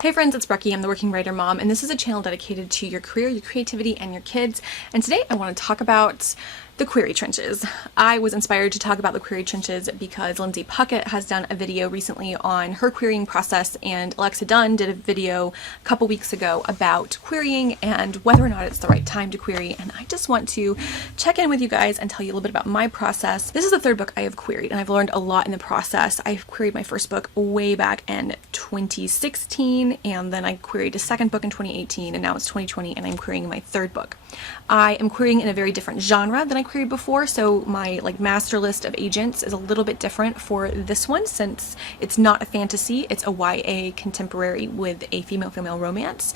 Hey friends, it's Becky. I'm the Working Writer Mom, and this is a channel dedicated to your career, your creativity, and your kids. And today I want to talk about the query trenches. I was inspired to talk about the query trenches because Lindsay Puckett has done a video recently on her querying process, and Alexa Dunn did a video a couple weeks ago about querying and whether or not it's the right time to query. And I just want to check in with you guys and tell you a little bit about my process. This is the third book I have queried, and I've learned a lot in the process. I queried my first book way back in 2016, and then I queried a second book in 2018, and now it's 2020 and I'm querying my third book. I am querying in a very different genre than I queried before, so my master list of agents is a little bit different for this one since it's not a fantasy, it's a YA contemporary with a female-female romance.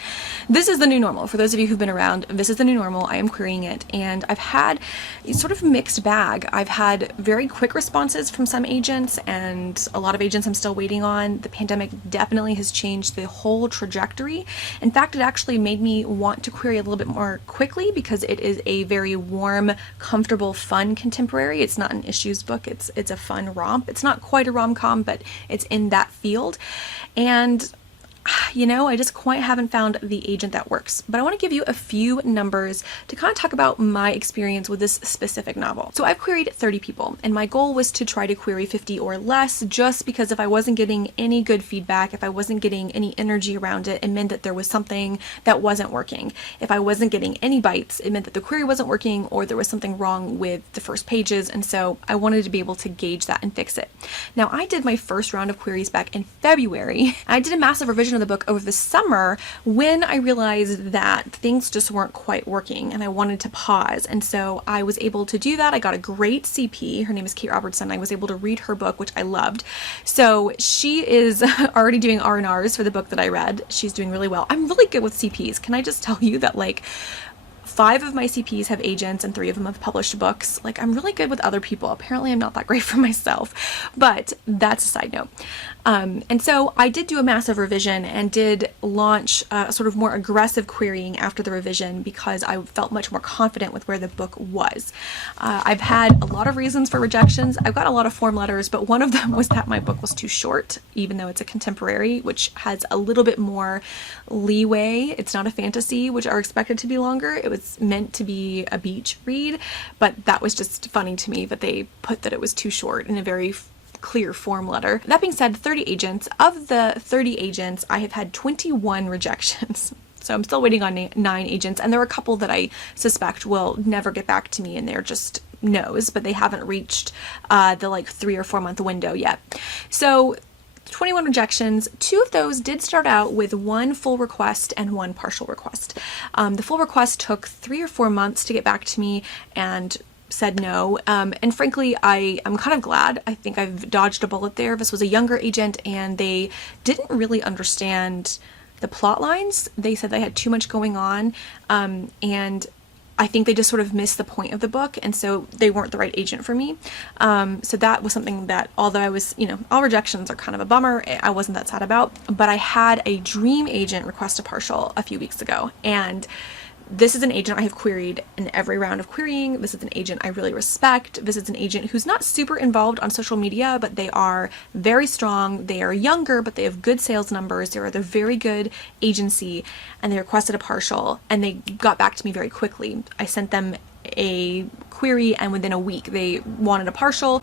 This is the new normal. For those of you who've been around, this is the new normal. I am querying it, and I've had a sort of mixed bag. I've had very quick responses from some agents, and a lot of agents I'm still waiting on. The pandemic definitely has changed the whole trajectory. In fact, it actually made me want to query a little bit more quickly because it is a very warm, comfortable, fun contemporary. It's not an issues book. It's a fun romp. It's not quite a rom-com, but it's in that field. And I just quite haven't found the agent that works. But I want to give you a few numbers to kind of talk about my experience with this specific novel. So I've queried 30 people, and my goal was to try to query 50 or less, just because if I wasn't getting any good feedback, if I wasn't getting any energy around it, it meant that there was something that wasn't working. If I wasn't getting any bites, it meant that the query wasn't working or there was something wrong with the first pages, and so I wanted to be able to gauge that and fix it. Now, I did my first round of queries back in February. I did a massive revision of the book over the summer when I realized that things just weren't quite working and I wanted to pause. And so I was able to do that. I got a great CP. Her name is Kate Robertson. I was able to read her book, which I loved. So she is already doing R&Rs for the book that I read. She's doing really well. I'm really good with CPs. Can I just tell you that 5 of my CPs have agents and 3 of them have published books. I'm really good with other people. Apparently I'm not that great for myself, but that's a side note. And so I did do a massive revision and did launch a sort of more aggressive querying after the revision because I felt much more confident with where the book was. I've had a lot of reasons for rejections. I've got a lot of form letters, but one of them was that my book was too short, even though it's a contemporary, which has a little bit more leeway. It's not a fantasy, which are expected to be longer. It was meant to be a beach read, but that was just funny to me that they put that it was too short in a very clear form letter. That being said, 30 agents. Of the 30 agents, I have had 21 rejections. So I'm still waiting on 9 agents, and there are a couple that I suspect will never get back to me and they're just no's, but they haven't reached the 3 or 4 month window yet. So 21 rejections. 2 of those did start out with 1 full request and 1 partial request. The full request took 3 or 4 months to get back to me and said no. And frankly, I'm kind of glad. I think I've dodged a bullet there. This was a younger agent and they didn't really understand the plot lines. They said they had too much going on. And I think they just sort of missed the point of the book, and so they weren't the right agent for me. So that was something that, although I was, all rejections are kind of a bummer, I wasn't that sad about. But I had a dream agent request a partial a few weeks ago, and this is an agent I have queried in every round of querying. This is an agent I really respect. This is an agent who's not super involved on social media, but they are very strong. They are younger, but they have good sales numbers. They're a very good agency, and they requested a partial, and they got back to me very quickly. I sent them a query, and within a week they wanted a partial,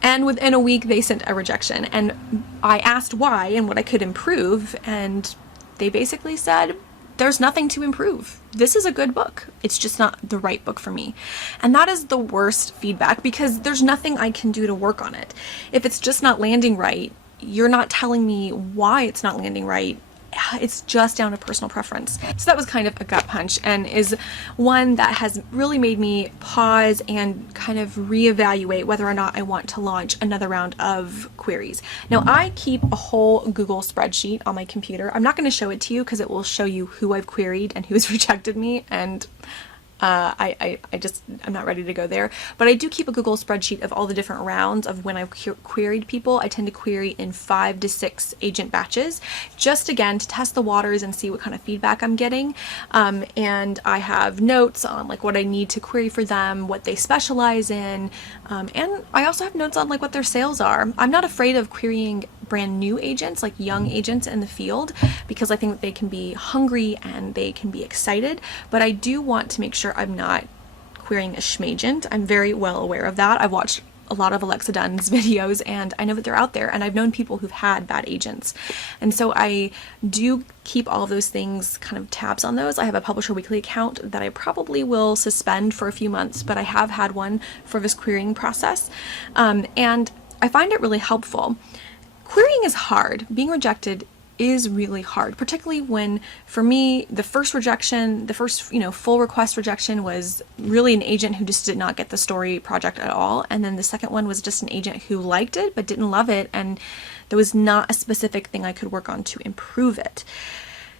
and within a week they sent a rejection. And I asked why and what I could improve, and they basically said, there's nothing to improve. This is a good book. It's just not the right book for me. And that is the worst feedback because there's nothing I can do to work on it. If it's just not landing right, you're not telling me why it's not landing right. It's just down to personal preference. So that was kind of a gut punch and is one that has really made me pause and kind of reevaluate whether or not I want to launch another round of queries. Now, I keep a whole Google spreadsheet on my computer. I'm not going to show it to you because it will show you who I've queried and who's rejected me, and I'm not ready to go there, but I do keep a Google spreadsheet of all the different rounds of when I've queried people. I tend to query in 5 to 6 agent batches, just again to test the waters and see what kind of feedback I'm getting. And I have notes on what I need to query for them, what they specialize in, and I also have notes on what their sales are. I'm not afraid of querying brand new agents, like young agents in the field, because I think that they can be hungry and they can be excited, but I do want to make sure I'm not querying a schmagent. I'm very well aware of that. I've watched a lot of Alexa Dunn's videos and I know that they're out there, and I've known people who've had bad agents. And so I do keep all of those things, kind of tabs on those. I have a Publisher Weekly account that I probably will suspend for a few months, but I have had one for this querying process. And I find it really helpful. Querying is hard. Being rejected is really hard, particularly when, for me, the first rejection, the first, full request rejection was really an agent who just did not get the story project at all. And then the second one was just an agent who liked it but didn't love it, and there was not a specific thing I could work on to improve it.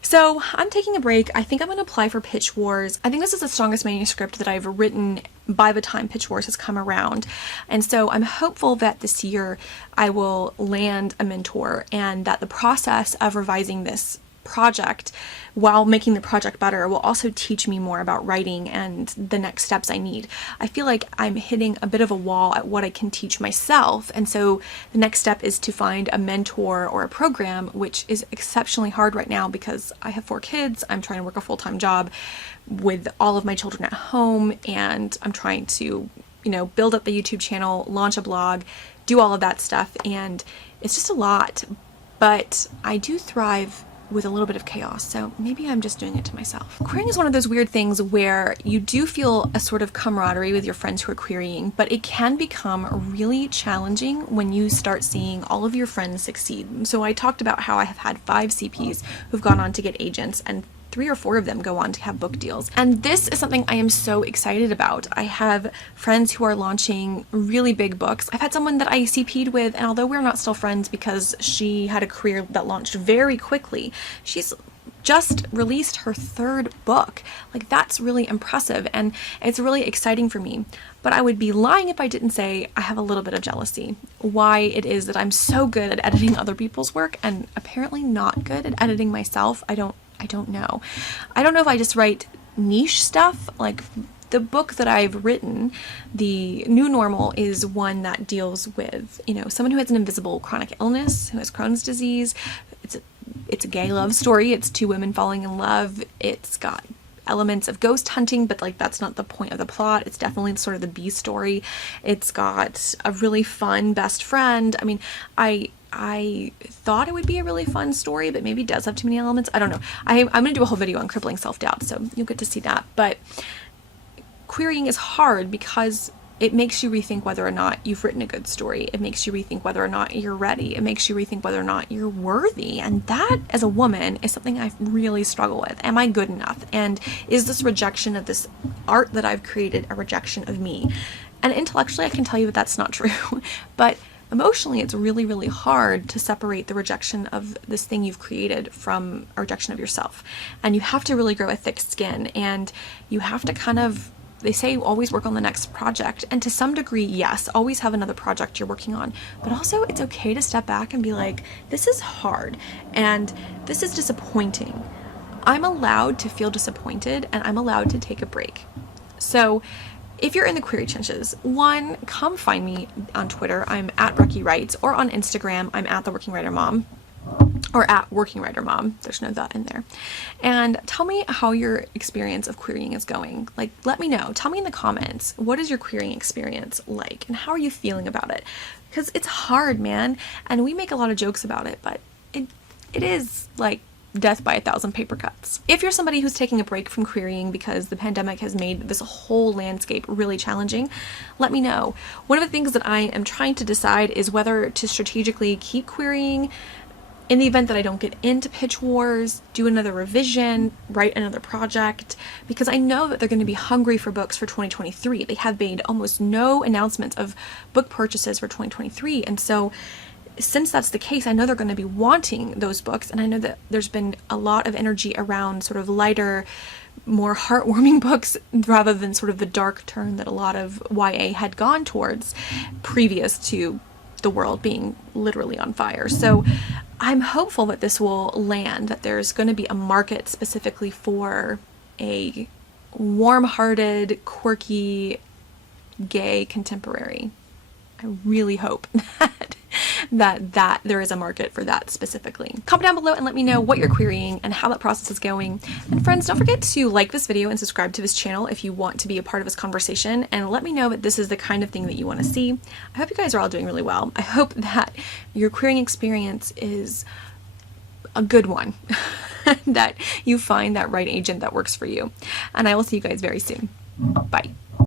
So I'm taking a break. I think I'm going to apply for Pitch Wars. I think this is the strongest manuscript that I've written by the time Pitch Wars has come around. And so I'm hopeful that this year I will land a mentor, and that the process of revising this project while making the project better will also teach me more about writing and the next steps I need. I feel like I'm hitting a bit of a wall at what I can teach myself, and so the next step is to find a mentor or a program, which is exceptionally hard right now because I have 4 kids. I'm trying to work a full-time job with all of my children at home, and I'm trying to build up the YouTube channel, launch a blog, do all of that stuff, and it's just a lot. But I do thrive with a little bit of chaos, so maybe I'm just doing it to myself. Querying is one of those weird things where you do feel a sort of camaraderie with your friends who are querying, but it can become really challenging when you start seeing all of your friends succeed. So I talked about how I have had 5 CPs who've gone on to get agents, and 3 or 4 of them go on to have book deals. And this is something I am so excited about. I have friends who are launching really big books. I've had someone that I CP'd with, and although we're not still friends because she had a career that launched very quickly, she's just released her 3rd book. Like, that's really impressive, and it's really exciting for me. But I would be lying if I didn't say I have a little bit of jealousy. Why it is that I'm so good at editing other people's work and apparently not good at editing myself, I don't know. I don't know if I just write niche stuff. Like, the book that I've written, The New Normal, is one that deals with, someone who has an invisible chronic illness, who has Crohn's disease. It's a gay love story. It's 2 women falling in love. It's got elements of ghost hunting, but that's not the point of the plot. It's definitely sort of the B story. It's got a really fun best friend. I mean, I thought it would be a really fun story, but maybe it does have too many elements. I don't know. I'm going to do a whole video on crippling self-doubt, so you'll get to see that. But querying is hard because it makes you rethink whether or not you've written a good story. It makes you rethink whether or not you're ready. It makes you rethink whether or not you're worthy. And that, as a woman, is something I really struggle with. Am I good enough? And is this rejection of this art that I've created a rejection of me? And intellectually, I can tell you that that's not true. But emotionally, it's really, really hard to separate the rejection of this thing you've created from a rejection of yourself. And you have to really grow a thick skin, and you have to kind of, they say always work on the next project. And to some degree, yes, always have another project you're working on. But also, it's okay to step back and be like, this is hard and this is disappointing. I'm allowed to feel disappointed, and I'm allowed to take a break. So if you're in the query trenches, 1, come find me on Twitter. I'm at RuckyWrites, or on Instagram, I'm at the WorkingWriterMom, or at WorkingWriterMom. There's no "the" in there. And tell me how your experience of querying is going. Like, let me know. Tell me in the comments, what is your querying experience like, and how are you feeling about it? Because it's hard, man, and we make a lot of jokes about it, but it is like death by 1,000 paper cuts. If you're somebody who's taking a break from querying because the pandemic has made this whole landscape really challenging, let me know. One of the things that I am trying to decide is whether to strategically keep querying in the event that I don't get into Pitch Wars, do another revision, write another project, because I know that they're going to be hungry for books for 2023. They have made almost no announcements of book purchases for 2023, and so since that's the case, I know they're going to be wanting those books, and I know that there's been a lot of energy around sort of lighter, more heartwarming books rather than sort of the dark turn that a lot of YA had gone towards previous to the world being literally on fire. So I'm hopeful that this will land, that there's going to be a market specifically for a warm-hearted, quirky, gay contemporary. I really hope that there is a market for that specifically. Comment down below and let me know what you're querying and how that process is going. And friends, don't forget to like this video and subscribe to this channel if you want to be a part of this conversation, and let me know that this is the kind of thing that you want to see. I hope you guys are all doing really well. I hope that your querying experience is a good one, that you find that right agent that works for you. And I will see you guys very soon. Bye.